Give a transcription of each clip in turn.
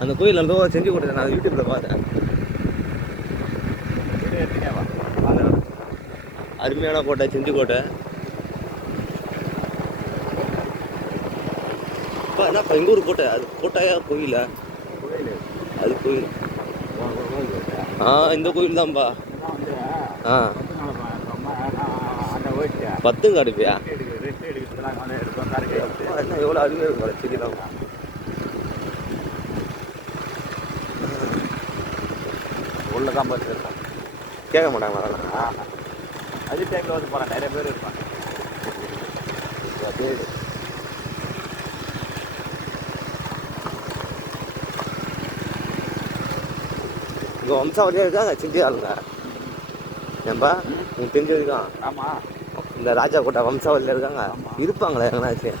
அந்த கோயில் ஏதோ செஞ்சு கொடுத்தேன் நான் யூடியூப்பில் பார்த்தேன். அருமையான கோட்டை, செஞ்சு கோட்டை. இப்போ என்னப்பா எங்கள் ஊர் கோட்டை? அது கோட்டையா கோயிலா? அது கோயில். இந்த கோயில் தான்ப்பா. பத்துங்க அடுப்பியா? என்ன எவ்வளோ அருமையாக இருக்கும் செடிலாம். உள்ளதான் பார்த்து இருப்பான். கேட்க மாட்டாங்க அதெல்லாம். அது டைமில் வந்து போகிறேன், நிறைய பேர் இருப்பாங்க. இங்கே வம்சாவளியாக இருக்காங்க சிந்தி ஆளுங்க. ஏன்பா உங்களுக்கு தெரிஞ்சதுதான். ஆமாம், இந்த ராஜா கோட்டை வம்சாவளியில் இருக்காங்க. இருப்பாங்களே எங்கனாச்சு.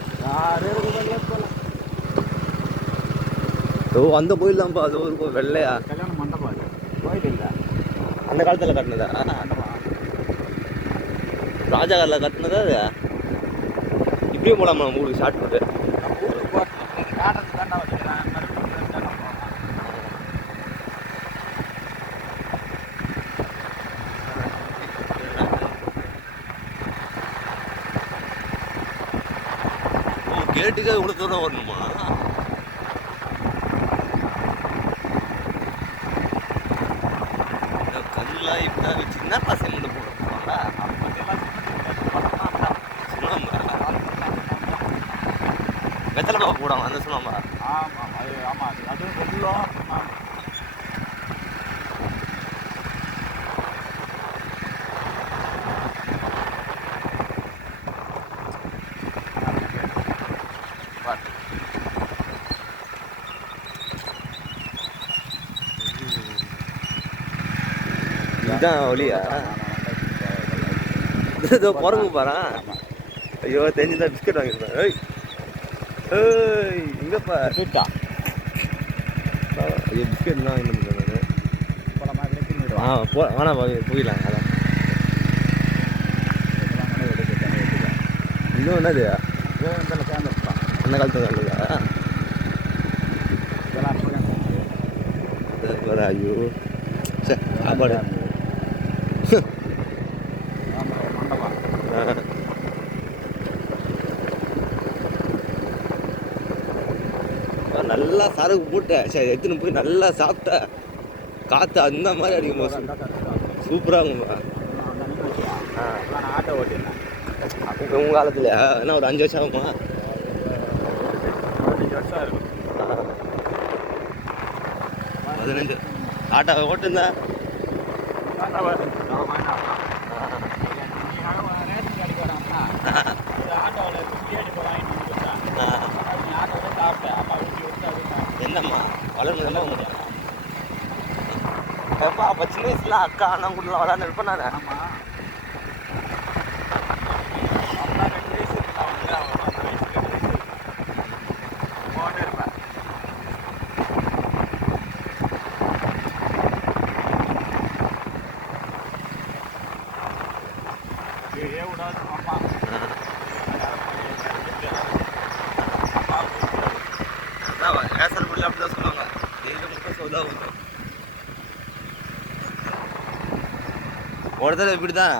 ஓ அந்த கோயில் தான்ப்பா. அது ஒரு வெள்ளையா கல்யாண மண்டபம். அது கோயில் இல்லை, அந்த காலத்தில் கட்டினதா? ராஜா காலில் கட்டினதா அது? இப்படியும் போலாமா நம்ம ஊருக்கு ஷார்ட் கட்டு? கேட்டுக்கே இவ்வளோ தூரம் வரணுமா? கல்லாம் இப்படி வச்சு என்ன பசங்க மட்டும் போடுவாங்களா? வெத்தலை போடுவாங்க அந்த சுண்ணாம்பா. ஆமாம், அது ஆமாம், அது வெள்ளம். இதுதான் ஒளியா? இதோ குரங்கு பாரு. ஐயோ தெரிஞ்சுதான் பிஸ்கட் வாங்கியிருப்பேன். ஏய் ஏய் இங்கப்பா ஸ்வீட்டா? ஐயோ பிஸ்கட் தான் வாங்கிட்டு வேணாம் போயிடலாம். அதான் இன்னும் என்னது அந்த காலத்தில் நல்லதா? ஐயோ சாப்பாடு நல்லா சரக்கு போட்டேன். சரி எடுத்துன்னு போய் நல்லா சாப்பிட்டேன். காற்று அந்த மாதிரி அடிக்கும். சூப்பராக இருக்கும்பா. ஆட்டோ ஓட்டினேன் இப்போ உங்கள் காலத்தில் என்ன ஒரு 5 வருஷம் ஆகுமா? 15 வருஷம் இருக்கும். 15 ஆட்டோ ஓட்டுந்தேன். என்னம்மா வளர்ந்து முடியும்? அப்போ சின்ன வயசுல அக்கா அண்ணன் கூட விளாண்டு இருப்பேன் நான். அப்படிதான் சொல்லுவாங்க. ஒரு தடவை இப்படிதான்